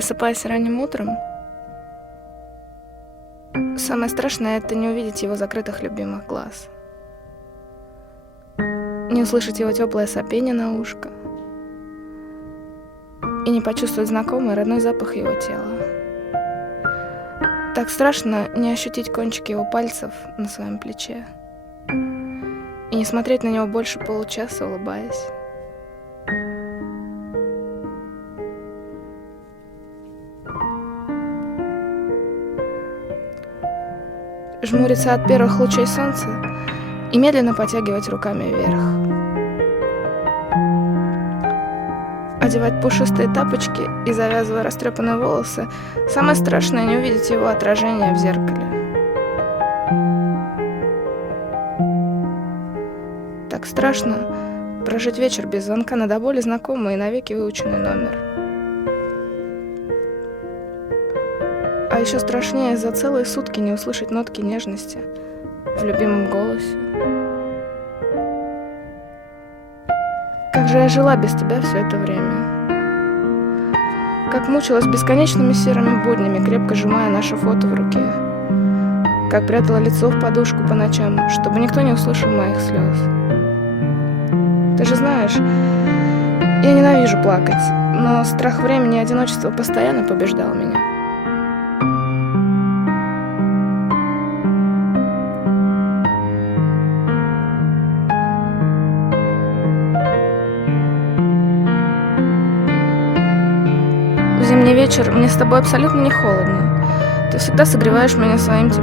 Просыпаясь ранним утром, самое страшное — это не увидеть его закрытых любимых глаз, не услышать его теплое сопение на ушко и не почувствовать знакомый родной запах его тела. Так страшно не ощутить кончики его пальцев на своем плече и не смотреть на него больше получаса, улыбаясь. Жмуриться от первых лучей солнца и медленно потягивать руками вверх. Одевать пушистые тапочки и завязывая растрепанные волосы, самое страшное — не увидеть его отражение в зеркале. Так страшно прожить вечер без звонка на до боли знакомый и навеки выученный номер. А еще страшнее за целые сутки не услышать нотки нежности в любимом голосе. Как же я жила без тебя все это время? Как мучилась бесконечными серыми буднями, крепко сжимая наше фото в руке. Как прятала лицо в подушку по ночам, чтобы никто не услышал моих слез. Ты же знаешь, я ненавижу плакать, но страх времени и одиночества постоянно побеждал меня. В зимний вечер мне с тобой абсолютно не холодно. Ты всегда согреваешь меня своим теплом.